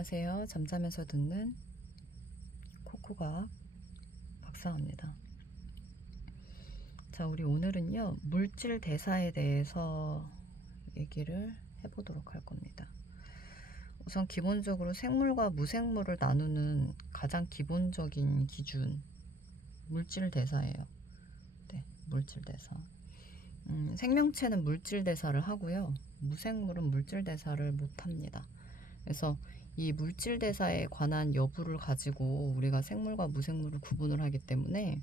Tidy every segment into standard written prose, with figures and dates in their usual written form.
안녕하세요. 잠자면서 듣는 코코가 박사입니다. 자, 우리 오늘은요, 물질 대사에 대해서 얘기를 해보도록 할 겁니다. 우선 기본적으로 생물과 무생물을 나누는 가장 기본적인 기준, 물질 대사예요. 네, 물질 대사. 생명체는 물질 대사를 하고요, 무생물은 물질 대사를 못합니다. 그래서 이 물질 대사에 관한 여부를 가지고 우리가 생물과 무생물을 구분을 하기 때문에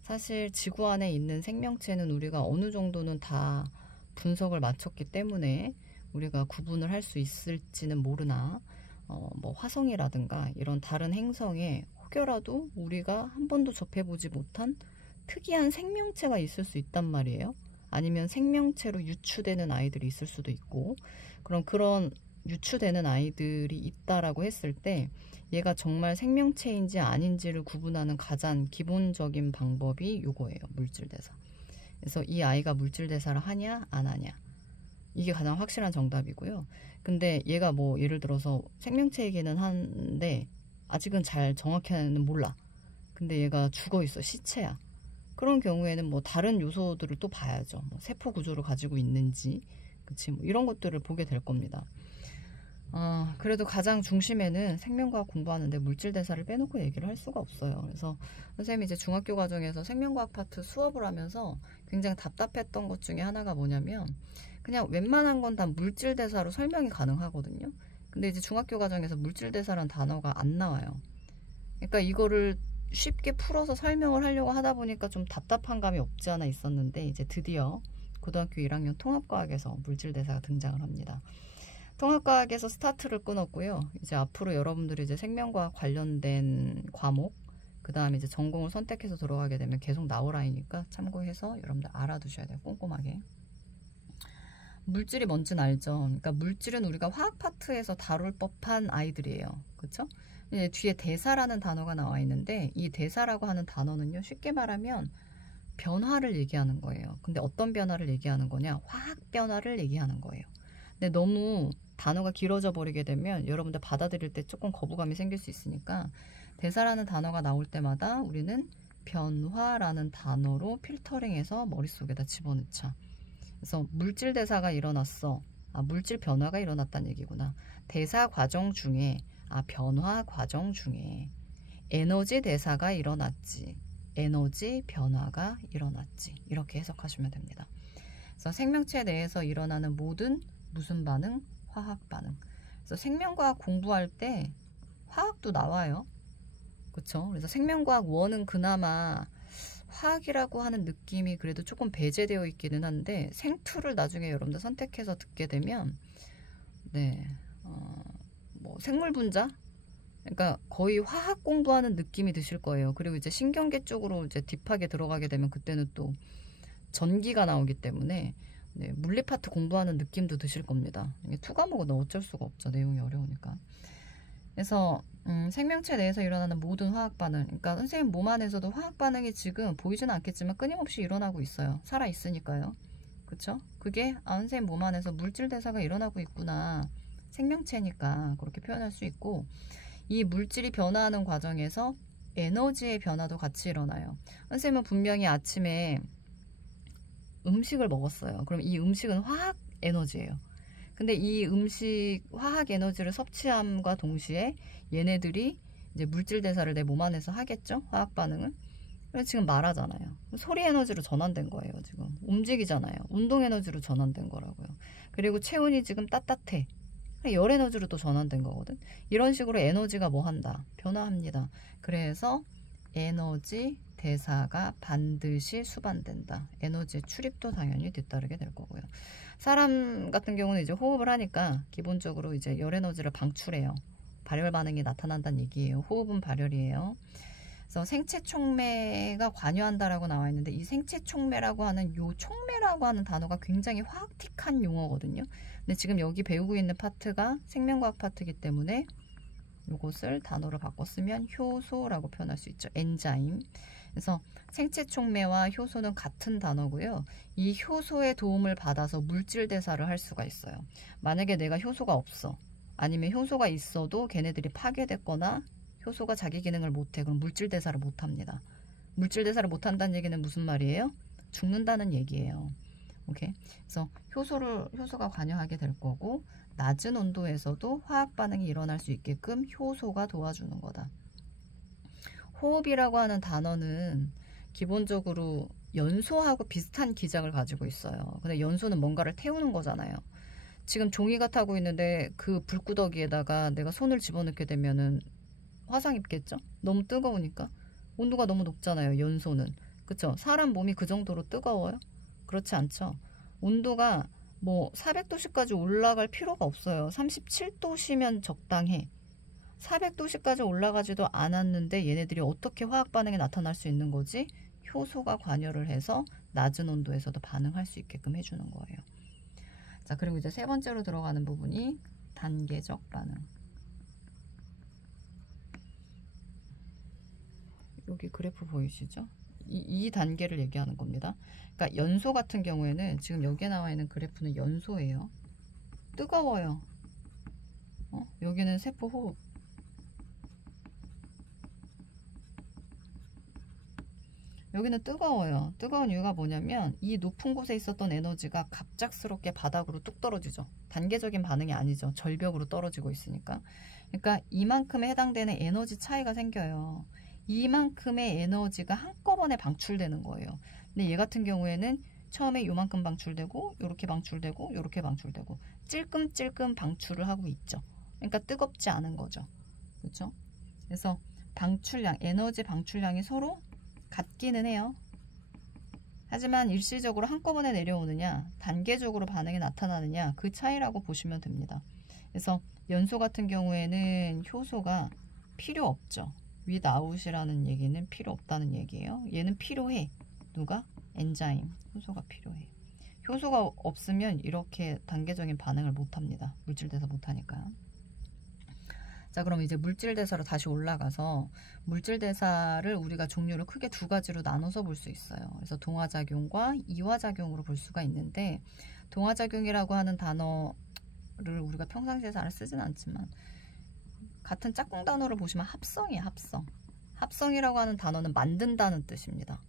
사실 지구 안에 있는 생명체는 우리가 어느 정도는 다 분석을 마쳤기 때문에 우리가 구분을 할 수 있을지는 모르나 뭐 화성이라든가 이런 다른 행성에 혹여라도 우리가 한 번도 접해보지 못한 특이한 생명체가 있을 수 있단 말이에요. 아니면 생명체로 유추되는 아이들이 있을 수도 있고, 그런 유추되는 아이들이 있다라고 했을 때 얘가 정말 생명체인지 아닌지를 구분하는 가장 기본적인 방법이 요거예요. 물질대사. 그래서 이 아이가 물질대사를 하냐 안 하냐, 이게 가장 확실한 정답이고요. 근데 얘가 뭐 예를 들어서 생명체이기는 한데 아직은 잘 정확히는 몰라. 근데 얘가 죽어 있어, 시체야. 그런 경우에는 뭐 다른 요소들을 또 봐야죠. 뭐 세포 구조를 가지고 있는지, 그치, 뭐 이런 것들을 보게 될 겁니다. 그래도 가장 중심에는 생명과학 공부하는데 물질대사를 빼놓고 얘기를 할 수가 없어요. 그래서 선생님이 이제 중학교 과정에서 생명과학 파트 수업을 하면서 굉장히 답답했던 것 중에 하나가 뭐냐면, 그냥 웬만한 건 다 물질대사로 설명이 가능하거든요. 근데 이제 중학교 과정에서 물질대사라는 단어가 안 나와요. 그러니까 이거를 쉽게 풀어서 설명을 하려고 하다 보니까 좀 답답한 감이 없지 않아 있었는데, 이제 드디어 고등학교 1학년 통합과학에서 물질대사가 등장을 합니다. 통합과학에서 스타트를 끊었고요. 이제 앞으로 여러분들이 이제 생명과학 관련된 과목, 그 다음에 이제 전공을 선택해서 들어가게 되면 계속 나오라니까 참고해서 여러분들 알아두셔야 돼요. 꼼꼼하게. 물질이 뭔지는 알죠. 그러니까 물질은 우리가 화학 파트에서 다룰 법한 아이들이에요. 그렇죠? 뒤에 대사라는 단어가 나와 있는데, 이 대사라고 하는 단어는요, 쉽게 말하면 변화를 얘기하는 거예요. 근데 어떤 변화를 얘기하는 거냐? 화학 변화를 얘기하는 거예요. 근데 너무 단어가 길어져 버리게 되면 여러분들 받아들일 때 조금 거부감이 생길 수 있으니까, 대사라는 단어가 나올 때마다 우리는 변화라는 단어로 필터링해서 머릿속에다 집어넣자. 그래서 물질 대사가 일어났어. 물질 변화가 일어났다는 얘기구나. 대사 과정 중에, 변화 과정 중에 에너지 대사가 일어났지. 에너지 변화가 일어났지. 이렇게 해석하시면 됩니다. 그래서 생명체 내에서 일어나는 모든 무슨 반응? 화학 반응. 그래서 생명과학 공부할 때 화학도 나와요. 그쵸? 그래서 생명과학 1은 그나마 화학이라고 하는 느낌이 그래도 조금 배제되어 있기는 한데, 생2를 나중에 여러분들 선택해서 듣게 되면, 네, 뭐 생물분자? 그러니까 거의 화학 공부하는 느낌이 드실 거예요. 그리고 이제 신경계 쪽으로 이제 딥하게 들어가게 되면 그때는 또 전기가 나오기 때문에, 네, 물리 파트 공부하는 느낌도 드실 겁니다. 이게 2과목은 어쩔 수가 없죠. 내용이 어려우니까. 그래서 생명체 내에서 일어나는 모든 화학 반응, 그러니까 선생님 몸 안에서도 화학 반응이 지금 보이지는 않겠지만 끊임없이 일어나고 있어요. 살아 있으니까요. 그쵸? 그게 선생님 몸 안에서 물질 대사가 일어나고 있구나, 생명체니까 그렇게 표현할 수 있고, 이 물질이 변화하는 과정에서 에너지의 변화도 같이 일어나요. 선생님은 분명히 아침에 음식을 먹었어요. 그럼 이 음식은 화학 에너지예요. 근데 이 음식 화학 에너지를 섭취함과 동시에 얘네들이 이제 물질 대사를 내 몸 안에서 하겠죠? 화학 반응을. 그래서 지금 말하잖아요. 소리 에너지로 전환된 거예요. 지금 움직이잖아요. 운동 에너지로 전환된 거라고요. 그리고 체온이 지금 따뜻해. 열 에너지로 또 전환된 거거든. 이런 식으로 에너지가 뭐 한다? 변화합니다. 그래서 에너지 대사가 반드시 수반된다. 에너지의 출입도 당연히 뒤따르게 될 거고요. 사람 같은 경우는 이제 호흡을 하니까 기본적으로 이제 열 에너지를 방출해요. 발열 반응이 나타난다는 얘기예요. 호흡은 발열이에요. 그래서 생체 촉매가 관여한다라고 나와 있는데, 이 생체 촉매라고 하는 요 촉매라고 하는 단어가 굉장히 화학틱한 용어거든요. 근데 지금 여기 배우고 있는 파트가 생명과학 파트이기 때문에 이것을 단어로 바꿔 쓰면 효소라고 표현할 수 있죠. 엔자임. 그래서 생체 촉매와 효소는 같은 단어고요. 이 효소의 도움을 받아서 물질 대사를 할 수가 있어요. 만약에 내가 효소가 없어. 아니면 효소가 있어도 걔네들이 파괴됐거나 효소가 자기 기능을 못해. 그럼 물질 대사를 못합니다. 물질 대사를 못한다는 얘기는 무슨 말이에요? 죽는다는 얘기예요. 오케이. 그래서 효소가 관여하게 될 거고, 낮은 온도에서도 화학 반응이 일어날 수 있게끔 효소가 도와주는 거다. 호흡이라고 하는 단어는 기본적으로 연소하고 비슷한 기작을 가지고 있어요. 근데 연소는 뭔가를 태우는 거잖아요. 지금 종이가 타고 있는데 그 불구더기에다가 내가 손을 집어넣게 되면은 화상 입겠죠? 너무 뜨거우니까. 온도가 너무 높잖아요, 연소는. 그쵸? 사람 몸이 그 정도로 뜨거워요? 그렇지 않죠? 온도가 뭐 400도씨까지 올라갈 필요가 없어요. 37도씨면 적당해. 400도씨까지 올라가지도 않았는데 얘네들이 어떻게 화학 반응이 나타날 수 있는 거지? 효소가 관여를 해서 낮은 온도에서도 반응할 수 있게끔 해주는 거예요. 자, 그리고 이제 세 번째로 들어가는 부분이 단계적 반응. 여기 그래프 보이시죠? 이 단계를 얘기하는 겁니다. 그러니까 연소 같은 경우에는 지금 여기에 나와 있는 그래프는 연소예요. 뜨거워요. 여기는 세포 호흡. 여기는 뜨거워요. 뜨거운 이유가 뭐냐면 이 높은 곳에 있었던 에너지가 갑작스럽게 바닥으로 뚝 떨어지죠. 단계적인 반응이 아니죠. 절벽으로 떨어지고 있으니까. 그러니까 이만큼에 해당되는 에너지 차이가 생겨요. 이만큼의 에너지가 한꺼번에 방출되는 거예요. 근데 얘 같은 경우에는 처음에 요만큼 방출되고 요렇게 방출되고 요렇게 방출되고 찔끔찔끔 방출을 하고 있죠. 그러니까 뜨겁지 않은 거죠. 그렇죠? 그래서 방출량, 에너지 방출량이 서로 같기는 해요. 하지만 일시적으로 한꺼번에 내려오느냐, 단계적으로 반응이 나타나느냐, 그 차이라고 보시면 됩니다. 그래서 연소 같은 경우에는 효소가 필요 없죠. without이라는 얘기는 필요 없다는 얘기예요. 얘는 필요해. 누가? 엔자임. 효소가 필요해. 효소가 없으면 이렇게 단계적인 반응을 못합니다. 물질대사 못하니까. 자, 그럼 이제 물질대사로 다시 올라가서 물질대사를 우리가 종류를 크게 두 가지로 나눠서 볼 수 있어요. 그래서 동화작용과 이화작용으로 볼 수가 있는데, 동화작용이라고 하는 단어를 우리가 평상시에 잘 쓰진 않지만 같은 짝꿍 단어를 보시면 합성이에요. 합성. 합성이라고 하는 단어는 만든다는 뜻입니다.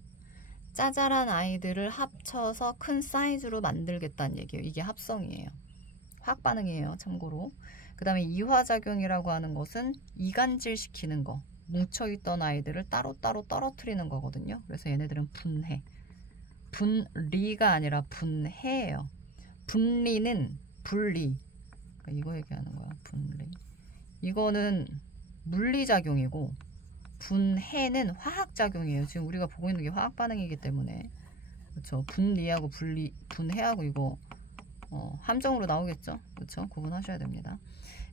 짜잘한 아이들을 합쳐서 큰 사이즈로 만들겠다는 얘기예요. 이게 합성이에요. 화학 반응이에요. 참고로. 그 다음에 이화작용이라고 하는 것은 이간질 시키는 거. 뭉쳐있던 아이들을 따로따로 떨어뜨리는 거거든요. 그래서 얘네들은 분해. 분리가 아니라 분해예요. 분리는 분리. 그러니까 이거 얘기하는 거야. 분리. 이거는 물리작용이고 분해는 화학작용이에요. 지금 우리가 보고 있는 게 화학 반응이기 때문에. 그렇죠. 분리하고 분해하고 이거 함정으로 나오겠죠. 그렇죠. 구분하셔야 됩니다.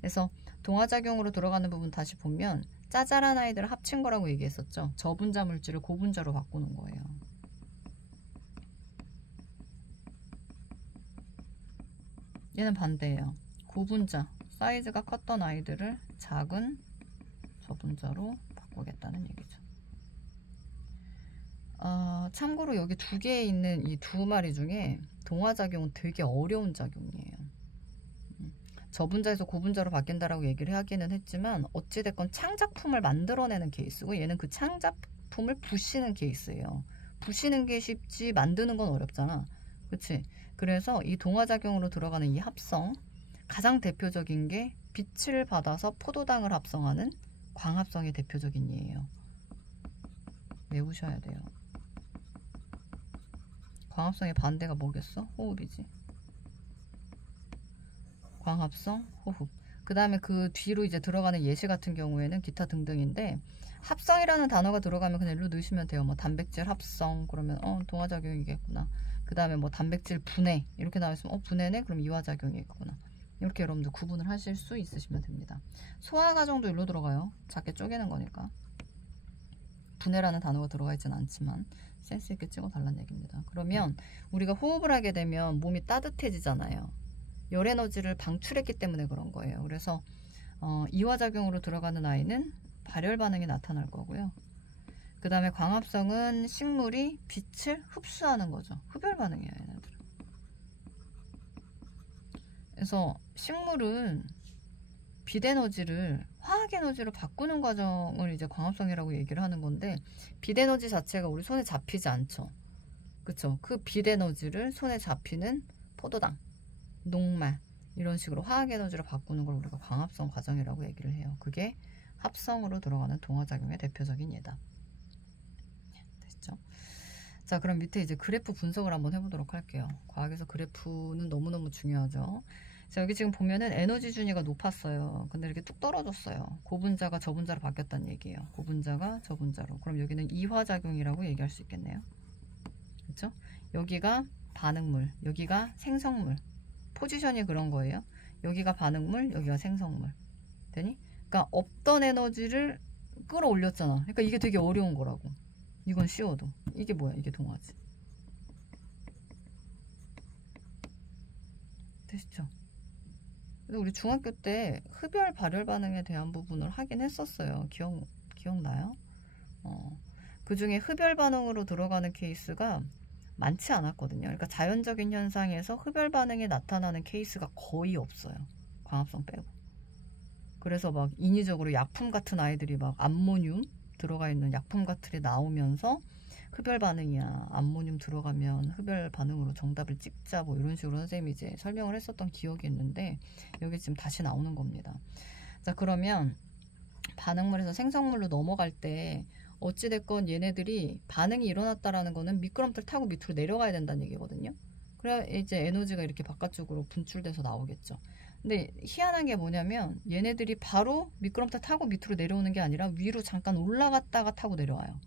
그래서 동화작용으로 들어가는 부분 다시 보면 짜잘한 아이들을 합친 거라고 얘기했었죠. 저분자 물질을 고분자로 바꾸는 거예요. 얘는 반대예요. 고분자, 사이즈가 컸던 아이들을 작은 저분자로 바꾸겠다는 얘기죠. 참고로 여기 두 개에 있는 이 두 마리 중에 동화작용은 되게 어려운 작용이에요. 저분자에서 고분자로 바뀐다라고 얘기를 하기는 했지만 어찌됐건 창작품을 만들어내는 케이스고 얘는 그 창작품을 부시는 케이스예요. 부시는 게 쉽지 만드는 건 어렵잖아. 그치? 그래서 이 동화작용으로 들어가는 이 합성, 가장 대표적인 게 빛을 받아서 포도당을 합성하는 광합성이 대표적인 예예요. 외우셔야 돼요. 광합성의 반대가 뭐겠어? 호흡이지. 광합성, 호흡. 그 다음에 그 뒤로 이제 들어가는 예시 같은 경우에는 기타 등등인데, 합성이라는 단어가 들어가면 그냥 일로 넣으시면 돼요. 뭐 단백질 합성 그러면 동화작용이겠구나. 그 다음에 뭐 단백질 분해 이렇게 나와있으면 분해네? 그럼 이화작용이겠구나. 이렇게 여러분들 구분을 하실 수 있으시면 됩니다. 소화과정도 일로 들어가요. 작게 쪼개는 거니까. 분해라는 단어가 들어가 있지는 않지만 센스 있게 찍어 달라는 얘기입니다. 그러면 우리가 호흡을 하게 되면 몸이 따뜻해지잖아요. 열 에너지를 방출했기 때문에 그런 거예요. 그래서 이화작용으로 들어가는 아이는 발열 반응이 나타날 거고요. 그 다음에 광합성은 식물이 빛을 흡수하는 거죠. 흡열 반응이에요, 얘네들은. 들. 그래서 식물은 빛 에너지를 화학 에너지로 바꾸는 과정을 이제 광합성이라고 얘기를 하는 건데, 빛 에너지 자체가 우리 손에 잡히지 않죠. 그쵸? 그 빛 에너지를 손에 잡히는 포도당, 녹말, 이런 식으로 화학 에너지로 바꾸는 걸 우리가 광합성 과정이라고 얘기를 해요. 그게 합성으로 들어가는 동화작용의 대표적인 예다. 됐죠? 자, 그럼 밑에 이제 그래프 분석을 한번 해보도록 할게요. 과학에서 그래프는 너무너무 중요하죠. 자, 여기 지금 보면은 에너지 준위가 높았어요. 근데 이렇게 뚝 떨어졌어요. 고분자가 저분자로 바뀌었다는 얘기예요. 고분자가 저분자로. 그럼 여기는 이화작용이라고 얘기할 수 있겠네요. 그렇죠? 여기가 반응물, 여기가 생성물. 포지션이 그런 거예요. 여기가 반응물, 여기가 생성물. 되니? 그러니까 없던 에너지를 끌어올렸잖아. 그러니까 이게 되게 어려운 거라고. 이건 쉬워도. 이게 뭐야? 이게 동화지. 되시죠? 그래서 우리 중학교 때 흡열 발열 반응에 대한 부분을 하긴 했었어요. 기억나요? 그 중에 흡열 반응으로 들어가는 케이스가 많지 않았거든요. 그러니까 자연적인 현상에서 흡열 반응이 나타나는 케이스가 거의 없어요. 광합성 빼고. 그래서 막 인위적으로 약품 같은 아이들이 막 암모늄 들어가 있는 약품 같은 게 나오면서 흡열 반응이야. 암모늄 들어가면 흡열 반응으로 정답을 찍자. 뭐 이런 식으로 선생님이 이제 설명을 했었던 기억이 있는데, 여기 지금 다시 나오는 겁니다. 자, 그러면 반응물에서 생성물로 넘어갈 때 어찌됐건 얘네들이 반응이 일어났다라는 거는 미끄럼틀 타고 밑으로 내려가야 된다는 얘기거든요. 그래야 이제 에너지가 이렇게 바깥쪽으로 분출돼서 나오겠죠. 근데 희한한 게 뭐냐면 얘네들이 바로 미끄럼틀 타고 밑으로 내려오는 게 아니라 위로 잠깐 올라갔다가 타고 내려와요.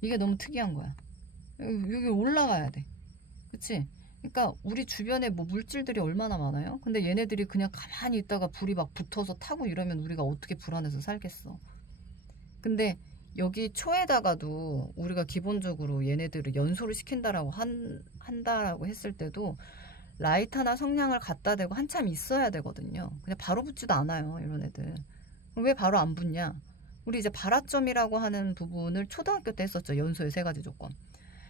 이게 너무 특이한 거야. 여기 올라가야 돼. 그치? 그러니까 우리 주변에 뭐 물질들이 얼마나 많아요? 근데 얘네들이 그냥 가만히 있다가 불이 막 붙어서 타고 이러면 우리가 어떻게 불안해서 살겠어. 근데 여기 초에다가도 우리가 기본적으로 얘네들을 연소를 시킨다라고 한다라고 했을 때도 라이터나 성냥을 갖다 대고 한참 있어야 되거든요. 그냥 바로 붙지도 않아요, 이런 애들. 왜 바로 안 붙냐? 우리 이제 발화점이라고 하는 부분을 초등학교 때 했었죠. 연소의 3가지 조건.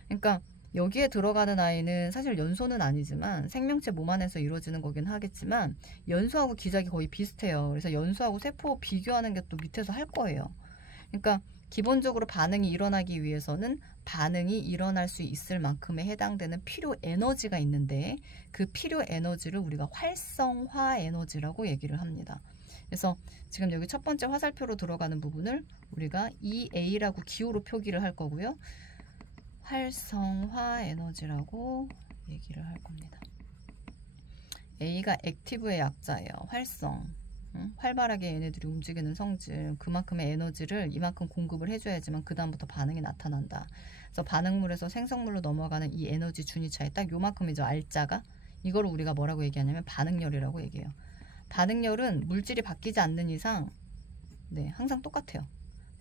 그러니까 여기에 들어가는 아이는 사실 연소는 아니지만 생명체 몸 안에서 이루어지는 거긴 하겠지만 연소하고 기작이 거의 비슷해요. 그래서 연소하고 세포 비교하는 게 또 밑에서 할 거예요. 그러니까 기본적으로 반응이 일어나기 위해서는 반응이 일어날 수 있을 만큼에 해당되는 필요 에너지가 있는데, 그 필요 에너지를 우리가 활성화 에너지라고 얘기를 합니다. 그래서 지금 여기 첫 번째 화살표로 들어가는 부분을 우리가 EA라고 기호로 표기를 할 거고요. 활성화 에너지라고 얘기를 할 겁니다. A가 액티브의 약자예요. 활성. 활발하게 얘네들이 움직이는 성질, 그만큼의 에너지를 이만큼 공급을 해줘야지만 그 다음부터 반응이 나타난다. 그래서 반응물에서 생성물로 넘어가는 이 에너지 준위 차이, 딱 요만큼이죠. R자가. 이거를 우리가 뭐라고 얘기하냐면 반응열이라고 얘기해요. 반응열은 물질이 바뀌지 않는 이상 항상 똑같아요.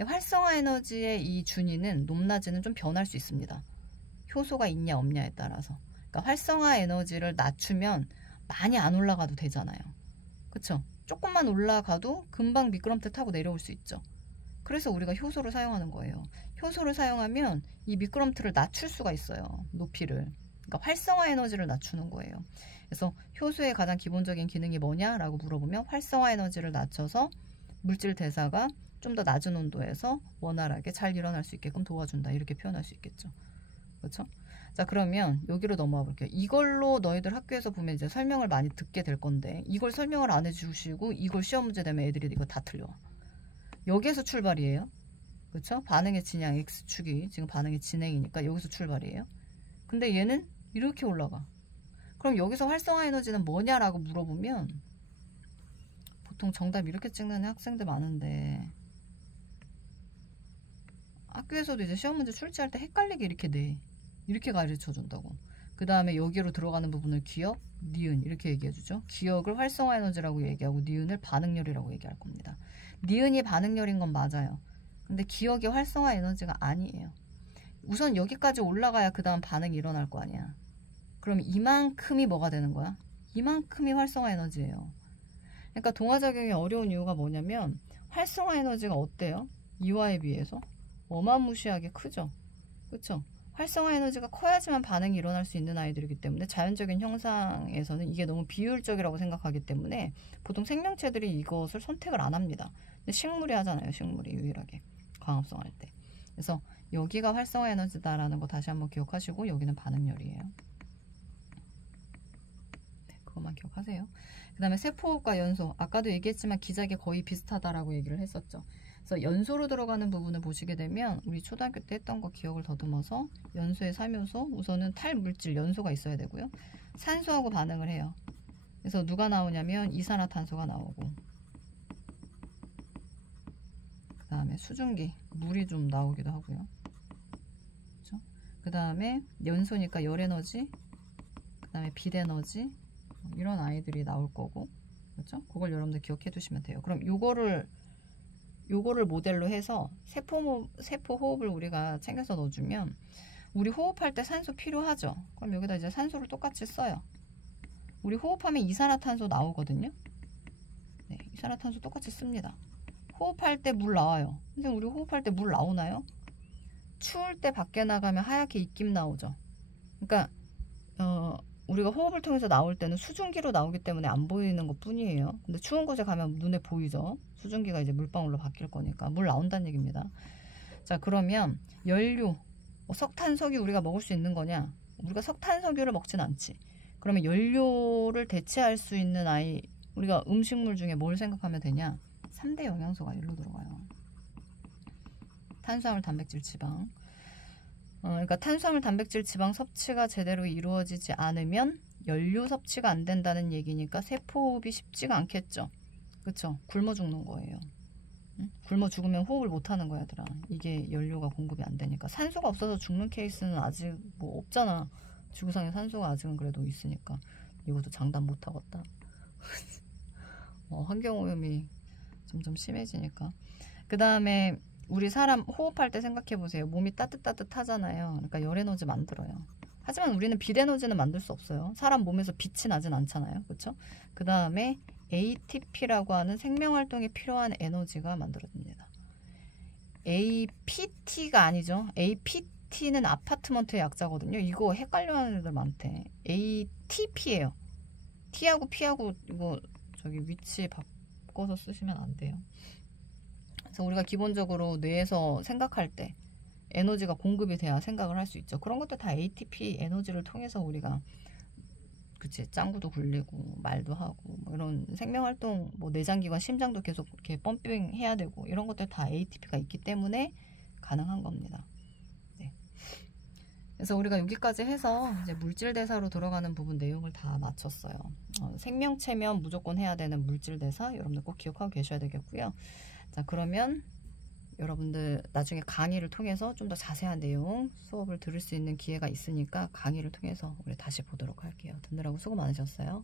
활성화 에너지의 이 준위는 높낮이는 좀 변할 수 있습니다. 효소가 있냐 없냐에 따라서. 그러니까 활성화 에너지를 낮추면 많이 안 올라가도 되잖아요. 그쵸? 조금만 올라가도 금방 미끄럼틀 타고 내려올 수 있죠. 그래서 우리가 효소를 사용하는 거예요. 효소를 사용하면 이 미끄럼틀을 낮출 수가 있어요. 높이를. 그러니까 활성화 에너지를 낮추는 거예요. 그래서 효소의 가장 기본적인 기능이 뭐냐라고 물어보면 활성화 에너지를 낮춰서 물질 대사가 좀 더 낮은 온도에서 원활하게 잘 일어날 수 있게끔 도와준다. 이렇게 표현할 수 있겠죠. 그렇죠? 자, 그러면 여기로 넘어와 볼게요. 이걸로 너희들 학교에서 보면 이제 설명을 많이 듣게 될 건데, 이걸 설명을 안 해주시고 이걸 시험 문제 되면 애들이 이거 다 틀려와. 여기에서 출발이에요. 그렇죠? 반응의 진양 X축이 지금 반응의 진행이니까 여기서 출발이에요. 근데 얘는 이렇게 올라가. 그럼 여기서 활성화 에너지는 뭐냐라고 물어보면 보통 정답 이렇게 찍는 학생들 많은데, 학교에서도 이제 시험 문제 출제할 때 헷갈리게 이렇게 내. 이렇게 가르쳐 준다고. 그 다음에 여기로 들어가는 부분을 기억, 니은 이렇게 얘기해주죠. 기억을 활성화 에너지라고 얘기하고 니은을 반응열이라고 얘기할 겁니다. 니은이 반응열인 건 맞아요. 근데 기억이 활성화 에너지가 아니에요. 우선 여기까지 올라가야 그 다음 반응이 일어날 거 아니야. 그럼 이만큼이 뭐가 되는 거야? 이만큼이 활성화 에너지예요. 그러니까 동화작용이 어려운 이유가 뭐냐면 활성화 에너지가 어때요? 이화에 비해서 어마무시하게 크죠. 그쵸? 활성화 에너지가 커야지만 반응이 일어날 수 있는 아이들이기 때문에 자연적인 형상에서는 이게 너무 비효율적이라고 생각하기 때문에 보통 생명체들이 이것을 선택을 안 합니다. 근데 식물이 하잖아요. 식물이 유일하게 광합성할 때. 그래서 여기가 활성화 에너지다라는 거 다시 한번 기억하시고 여기는 반응열이에요. 네, 그것만 기억하세요. 그 다음에 세포호흡과 연소. 아까도 얘기했지만 기작이 거의 비슷하다라고 얘기를 했었죠. 그래서 연소로 들어가는 부분을 보시게 되면 우리 초등학교 때 했던 거 기억을 더듬어서 연소의 3요소, 우선은 탈물질 연소가 있어야 되고요. 산소하고 반응을 해요. 그래서 누가 나오냐면 이산화탄소가 나오고, 그 다음에 수증기, 물이 좀 나오기도 하고요. 그렇죠? 그 다음에 연소니까 열에너지, 그 다음에 빛에너지, 이런 아이들이 나올 거고, 그렇죠? 그걸 여러분들 기억해 두시면 돼요. 그럼 요거를 모델로 해서 세포 호흡을 우리가 챙겨서 넣어주면, 우리 호흡할 때 산소 필요하죠? 그럼 여기다 이제 산소를 똑같이 써요. 우리 호흡하면 이산화탄소 나오거든요. 네, 이산화탄소 똑같이 씁니다. 호흡할 때 물 나와요. 근데 우리 호흡할 때 물 나오나요? 추울 때 밖에 나가면 하얗게 입김 나오죠. 그러니까 우리가 호흡을 통해서 나올 때는 수증기로 나오기 때문에 안 보이는 것 뿐이에요. 근데 추운 곳에 가면 눈에 보이죠. 수증기가 이제 물방울로 바뀔 거니까 물 나온다는 얘기입니다. 자, 그러면 연료, 석탄석유 우리가 먹을 수 있는 거냐? 우리가 석탄석유를 먹진 않지. 그러면 연료를 대체할 수 있는 우리가 음식물 중에 뭘 생각하면 되냐? 3대 영양소가 일로 들어가요. 탄수화물, 단백질, 지방. 그러니까 탄수화물, 단백질, 지방 섭취가 제대로 이루어지지 않으면 연료 섭취가 안 된다는 얘기니까 세포호흡이 쉽지가 않겠죠. 그쵸? 굶어 죽는 거예요. 응? 굶어 죽으면 호흡을 못 하는 거야, 얘들아. 이게 연료가 공급이 안 되니까. 산소가 없어서 죽는 케이스는 아직 뭐 없잖아. 지구상에 산소가 아직은 그래도 있으니까. 이것도 장담 못 하겠다. 환경오염이 점점 심해지니까. 그 다음에 우리 사람 호흡할 때 생각해 보세요. 몸이 따뜻하잖아요. 그러니까 열에너지 만들어요. 하지만 우리는 빛에너지는 만들 수 없어요. 사람 몸에서 빛이 나진 않잖아요. 그렇죠? 그 다음에 ATP라고 하는 생명활동에 필요한 에너지가 만들어집니다. APT가 아니죠. APT는 아파트먼트의 약자거든요. 이거 헷갈려하는 애들 많대. ATP예요. T하고 P하고 이거 저기 위치 바꿔서 쓰시면 안 돼요. 그래서 우리가 기본적으로 뇌에서 생각할 때 에너지가 공급이 돼야 생각을 할 수 있죠. 그런 것도 다 ATP 에너지를 통해서 우리가 그치 짱구도 굴리고 말도 하고 뭐 이런 생명활동 뭐 내장기관 심장도 계속 이렇게 펌핑 해야 되고 이런 것들 다 ATP가 있기 때문에 가능한 겁니다. 네. 그래서 우리가 여기까지 해서 이제 물질 대사로 들어가는 부분 내용을 다 마쳤어요. 생명체면 무조건 해야 되는 물질 대사 여러분들 꼭 기억하고 계셔야 되겠고요. 자, 그러면 여러분들 나중에 강의를 통해서 좀 더 자세한 내용 수업을 들을 수 있는 기회가 있으니까 강의를 통해서 우리 다시 보도록 할게요. 듣느라고 수고 많으셨어요.